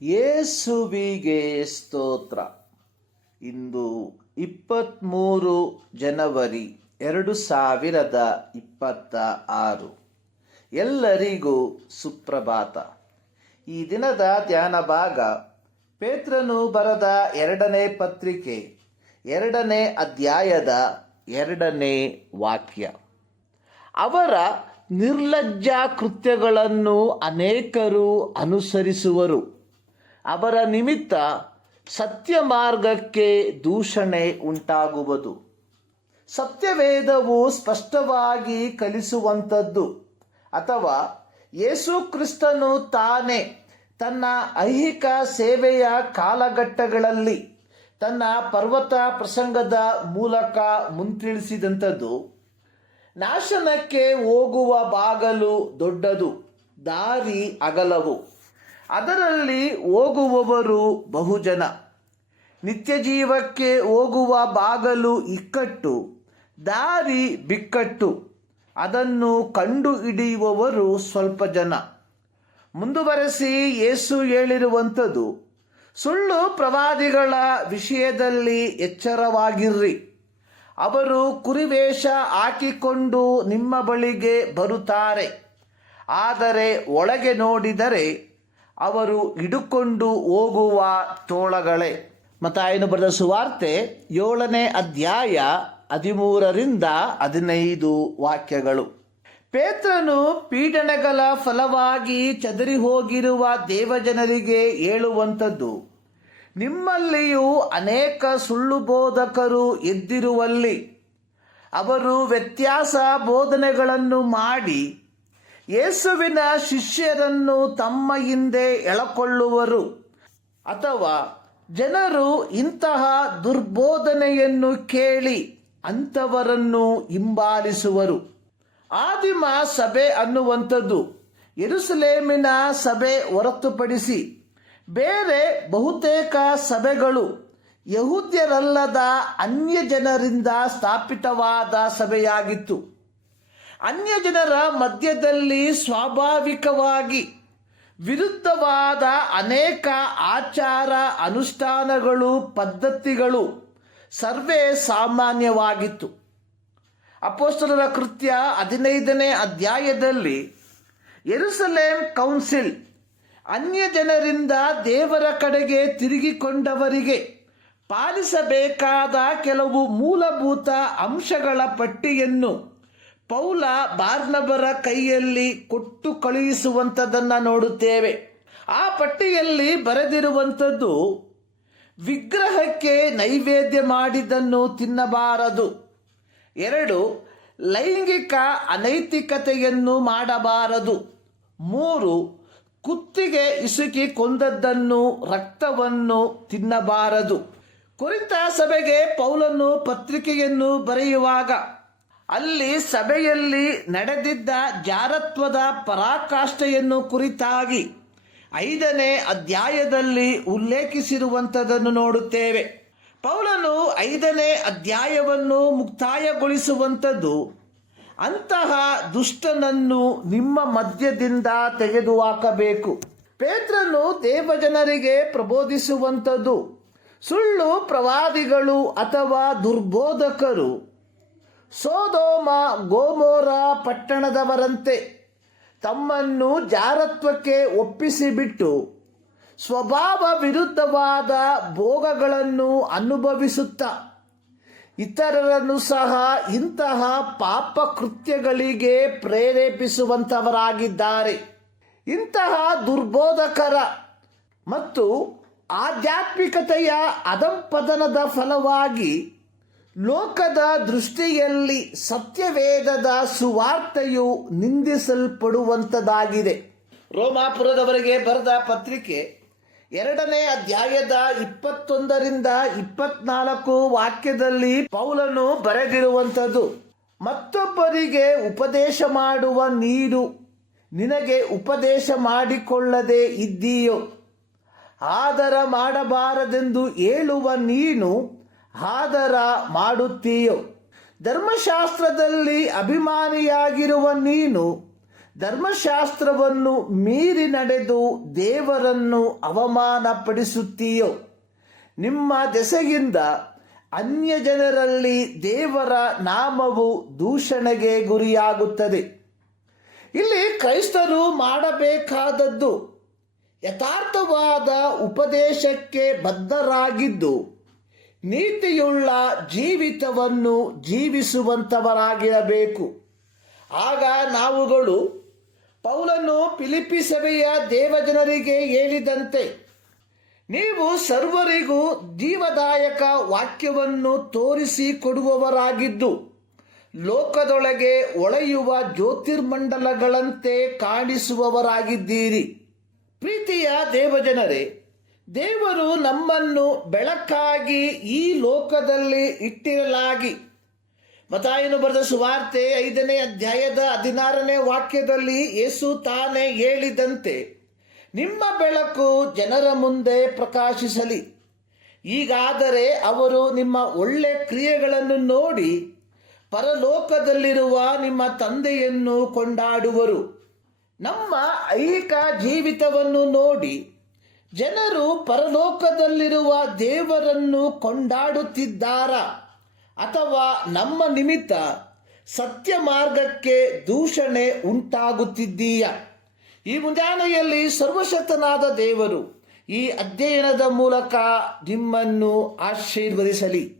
ಯೇಸುವಿಗೆ ಸ್ತೋತ್ರ. ಇಂದು 23 ಜನವರಿ 2026. ಎಲ್ಲರಿಗೂ ಸುಪ್ರಭಾತ. ಈ ದಿನದ ಧ್ಯಾನ ಭಾಗ ಪೇತ್ರನು ಬರೆದ 2ನೇ ಪತ್ರಿಕೆ 2ನೇ ಅಧ್ಯಾಯದ 2ನೇ ವಾಕ್ಯ. ಅವರ ನಿರ್ಲಜ್ಜ ಕೃತ್ಯಗಳನ್ನು ಅನೇಕರು ಅನುಸರಿಸುವರು. ಅವರ ನಿಮಿತ್ತ ಸತ್ಯ ಮಾರ್ಗಕ್ಕೆ ದೂಷಣೆ ಉಂಟಾಗುವುದು. ಸತ್ಯವೇದವು ಸ್ಪಷ್ಟವಾಗಿ ಕಲಿಸುವಂಥದ್ದು, ಅಥವಾ ಯೇಸು ಕ್ರಿಸ್ತನು ತಾನೇ ತನ್ನ ಐಹಿಕ ಸೇವೆಯ ಕಾಲಘಟ್ಟಗಳಲ್ಲಿ ತನ್ನ ಪರ್ವತ ಪ್ರಸಂಗದ ಮೂಲಕ ಮುಂತಿಳಿಸಿದಂಥದ್ದು. ನಾಶನಕ್ಕೆ ಹೋಗುವ ಬಾಗಲು ದೊಡ್ಡದು, ದಾರಿ ಅಗಲವು, ಅದರಲ್ಲಿ ಹೋಗುವವರು ಬಹುಜನ. ನಿತ್ಯ ಜೀವಕ್ಕೆ ಹೋಗುವ ಬಾಗಲು ಇಕ್ಕಟ್ಟು, ದಾರಿ ಬಿಕ್ಕಟ್ಟು, ಅದನ್ನು ಕಂಡು ಹಿಡಿಯುವವರು ಸ್ವಲ್ಪ ಜನ. ಮುಂದುವರೆಸಿ ಯೇಸು ಹೇಳಿರುವಂಥದ್ದು, ಸುಳ್ಳು ಪ್ರವಾದಿಗಳ ವಿಷಯದಲ್ಲಿ ಎಚ್ಚರವಾಗಿರ್ರಿ. ಅವರು ಕುರಿವೇಷ ಹಾಕಿಕೊಂಡು ನಿಮ್ಮ ಬಳಿಗೆ ಬರುತ್ತಾರೆ, ಆದರೆ ಒಳಗೆ ನೋಡಿದರೆ ಅವರು ಹಿಡುಕೊಂಡು ಹೋಗುವ ತೋಳಗಳೇ. ಮತ್ತಾಯನು ಬರೆದ ಸುವಾರ್ತೆ 7ನೇ ಅಧ್ಯಾಯ 13ರಿಂದ 15 ವಾಕ್ಯಗಳು. ಪೇತ್ರನು ಪೀಡನೆಗಳ ಫಲವಾಗಿ ಚದರಿ ಹೋಗಿರುವ ದೇವಜನರಿಗೆ ಹೇಳುವಂಥದ್ದು, ನಿಮ್ಮಲ್ಲಿಯೂ ಅನೇಕ ಸುಳ್ಳು ಬೋಧಕರು ಎದ್ದಿರುವಲ್ಲಿ ಅವರು ವ್ಯತ್ಯಾಸ ಬೋಧನೆಗಳನ್ನು ಮಾಡಿ ಯೇಸುವಿನ ಶಿಷ್ಯರನ್ನು ತಮ್ಮ ಹಿಂದೆ ಎಳಕೊಳ್ಳುವರು. ಅಥವಾ ಜನರು ಇಂತಹ ದುರ್ಬೋಧನೆಯನ್ನು ಕೇಳಿ ಅಂಥವರನ್ನು ಹಿಂಬಾಲಿಸುವರು. ಆದಿಮ ಸಭೆ ಅನ್ನುವಂಥದ್ದು ಯೆರೂಸಲೇಮಿನ ಸಭೆ ಹೊರತುಪಡಿಸಿ ಬೇರೆ ಬಹುತೇಕ ಸಭೆಗಳು ಯಹೂದ್ಯರಲ್ಲದ ಅನ್ಯ ಜನರಿಂದ ಸ್ಥಾಪಿತವಾದ ಸಭೆಯಾಗಿತ್ತು. ಅನ್ಯ ಜನರ ಮಧ್ಯದಲ್ಲಿ ಸ್ವಾಭಾವಿಕವಾಗಿ ವಿರುದ್ಧವಾದ ಅನೇಕ ಆಚಾರ ಅನುಷ್ಠಾನಗಳು, ಪದ್ಧತಿಗಳು ಸರ್ವೇ ಸಾಮಾನ್ಯವಾಗಿತ್ತು. ಅಪೊಸ್ತಲರ ಕೃತ್ಯ 15ನೇ ಅಧ್ಯಾಯದಲ್ಲಿ ಯೆರೂಸಲೇಮ್ ಕೌನ್ಸಿಲ್ ಅನ್ಯ ಜನರಿಂದ ದೇವರ ಕಡೆಗೆ ತಿರುಗಿಕೊಂಡವರಿಗೆ ಪಾಲಿಸಬೇಕಾದ ಕೆಲವು ಮೂಲಭೂತ ಅಂಶಗಳ ಪಟ್ಟಿಯನ್ನು ಪೌಲ ಬಾರ್ನಬರ ಕೈಯಲ್ಲಿ ಕೊಟ್ಟು ಕಳುಹಿಸುವಂಥದ್ದನ್ನು ನೋಡುತ್ತೇವೆ. ಆ ಪಟ್ಟಿಯಲ್ಲಿ ಬರೆದಿರುವಂಥದ್ದು, ವಿಗ್ರಹಕ್ಕೆ ನೈವೇದ್ಯ ಮಾಡಿದ್ದನ್ನು ತಿನ್ನಬಾರದು. 2, ಲೈಂಗಿಕ ಅನೈತಿಕತೆಯನ್ನು ಮಾಡಬಾರದು. 3, ಕುತ್ತಿಗೆ ಇಸುಕಿ ಕೊಂದದ್ದನ್ನು, ರಕ್ತವನ್ನು ತಿನ್ನಬಾರದು. ಕೊರಿಂಥ ಸಭೆಗೆ ಪೌಲನು ಪತ್ರಿಕೆಯನ್ನು ಬರೆಯುವಾಗ ಅಲ್ಲಿ ಸಭೆಯಲ್ಲಿ ನಡೆದಿದ್ದ ಜಾರತ್ವದ ಪರಾಕಾಷ್ಠೆಯನ್ನು ಕುರಿತಾಗಿ 5ನೇ ಅಧ್ಯಾಯದಲ್ಲಿ ಉಲ್ಲೇಖಿಸಿರುವಂಥದ್ದನ್ನು ನೋಡುತ್ತೇವೆ. ಪೌಲನು 5ನೇ ಅಧ್ಯಾಯವನ್ನು ಮುಕ್ತಾಯಗೊಳಿಸುವಂಥದ್ದು, ಅಂತಹ ದುಷ್ಟನನ್ನು ನಿಮ್ಮ ಮಧ್ಯದಿಂದ ತೆಗೆದುಹಾಕಬೇಕು. ಪೇತ್ರನು ದೇವಜನರಿಗೆ ಪ್ರಬೋಧಿಸುವಂಥದ್ದು, ಸುಳ್ಳು ಪ್ರವಾದಿಗಳು ಅಥವಾ ದುರ್ಬೋಧಕರು ಸೊದೋಮ ಗೊಮೋರ ಪಟ್ಟಣದವರಂತೆ ತಮ್ಮನ್ನು ಜಾರತ್ವಕ್ಕೆ ಒಪ್ಪಿಸಿಬಿಟ್ಟು ಸ್ವಭಾವ ವಿರುದ್ಧವಾದ ಭೋಗಗಳನ್ನು ಅನುಭವಿಸುತ್ತಾ ಇತರರನ್ನು ಸಹ ಇಂತಹ ಪಾಪ ಕೃತ್ಯಗಳಿಗೆ ಪ್ರೇರೇಪಿಸುವಂಥವರಾಗಿದ್ದಾರೆ. ಇಂತಹ ದುರ್ಬೋಧಕರ ಮತ್ತು ಆಧ್ಯಾತ್ಮಿಕತೆಯ ಅಧಂಪತನದ ಫಲವಾಗಿ ಲೋಕದ ದೃಷ್ಟಿಯಲ್ಲಿ ಸತ್ಯವೇದದ ಸುವಾರ್ತೆಯು ನಿಂದಿಸಲ್ಪಡುವಂಥದ್ದಾಗಿದೆ. ರೋಮಾಪುರದವರಿಗೆ ಬರೆದ ಪತ್ರಿಕೆ 2ನೇ ಅಧ್ಯಾಯದ 21ರಿಂದ 24 ವಾಕ್ಯದಲ್ಲಿ ಪೌಲನು ಬರೆದಿರುವಂಥದ್ದು, ಮತ್ತೊಬ್ಬರಿಗೆ ಉಪದೇಶ ಮಾಡುವ ನೀನು ನಿನಗೆ ಉಪದೇಶ ಮಾಡಿಕೊಳ್ಳದೆ ಇದ್ದೀಯೋ, ಆದರ ಮಾಡಬಾರದೆಂದು ಹೇಳುವ ನೀನು ಆದರ ಮಾಡುತ್ತೀಯೋ, ಧರ್ಮಶಾಸ್ತ್ರದಲ್ಲಿ ಅಭಿಮಾನಿಯಾಗಿರುವ ನೀನು ಧರ್ಮಶಾಸ್ತ್ರವನ್ನು ಮೀರಿ ನಡೆದು ದೇವರನ್ನು ಅವಮಾನಪಡಿಸುತ್ತೀಯೋ? ನಿಮ್ಮ ದೆಸೆಯಿಂದ ಅನ್ಯ ಜನರಲ್ಲಿ ದೇವರ ನಾಮವು ದೂಷಣೆಗೆ ಗುರಿಯಾಗುತ್ತದೆ. ಇಲ್ಲಿ ಕ್ರೈಸ್ತರು ಮಾಡಬೇಕಾದದ್ದು ಯಥಾರ್ಥವಾದ ಉಪದೇಶಕ್ಕೆ ಬದ್ಧರಾಗಿದ್ದು ನೀತಿಯುಳ್ಳ ಜೀವಿತವನ್ನು ಜೀವಿಸುವಂಥವರಾಗಿರಬೇಕು. ಆಗ ನಾವುಗಳು ಪೌಲನು ಫಿಲಿಪ್ಪಿ ಸಭೆಯ ದೇವಜನರಿಗೆ ಹೇಳಿದಂತೆ, ನೀವು ಸರ್ವರಿಗೂ ಜೀವದಾಯಕ ವಾಕ್ಯವನ್ನು ತೋರಿಸಿಕೊಡುವವರಾಗಿದ್ದು ಲೋಕದೊಳಗೆ ಹೊಳೆಯುವ ಜ್ಯೋತಿರ್ಮಂಡಲಗಳಂತೆ ಕಾಣಿಸುವವರಾಗಿದ್ದೀರಿ. ಪ್ರೀತಿಯ ದೇವಜನರೇ, ದೇವರು ನಮ್ಮನ್ನು ಬೆಳಕಾಗಿ ಈ ಲೋಕದಲ್ಲಿ ಇಟ್ಟಿರಲಾಗಿ ಮತ್ತಾಯನು ಬರೆದ ಸುವಾರ್ತೆ 5ನೇ ಅಧ್ಯಾಯದ 16ನೇ ವಾಕ್ಯದಲ್ಲಿ ಯೇಸು ತಾನೇ ಹೇಳಿದಂತೆ, ನಿಮ್ಮ ಬೆಳಕು ಜನರ ಮುಂದೆ ಪ್ರಕಾಶಿಸಲಿ. ಹೀಗಾದರೆ ಅವರು ನಿಮ್ಮ ಒಳ್ಳೆ ಕ್ರಿಯೆಗಳನ್ನು ನೋಡಿ ಪರಲೋಕದಲ್ಲಿರುವ ನಿಮ್ಮ ತಂದೆಯನ್ನು ಕೊಂಡಾಡುವರು. ನಮ್ಮ ಐಹಿಕ ಜೀವಿತವನ್ನು ನೋಡಿ ಜನರು ಪರಲೋಕದಲ್ಲಿರುವ ದೇವರನ್ನು ಕೊಂಡಾಡುತ್ತಿದ್ದಾರಾ ಅಥವಾ ನಮ್ಮ ನಿಮಿತ್ತ ಸತ್ಯ ಮಾರ್ಗಕ್ಕೆ ದೂಷಣೆ ಉಂಟಾಗುತ್ತಿದ್ದೀಯಾ? ಈ ಮುಂಜಾನೆಯಲ್ಲಿ ಸರ್ವಶಕ್ತನಾದ ದೇವರು ಈ ಅಧ್ಯಯನದ ಮೂಲಕ ನಿಮ್ಮನ್ನು ಆಶೀರ್ವದಿಸಲಿ.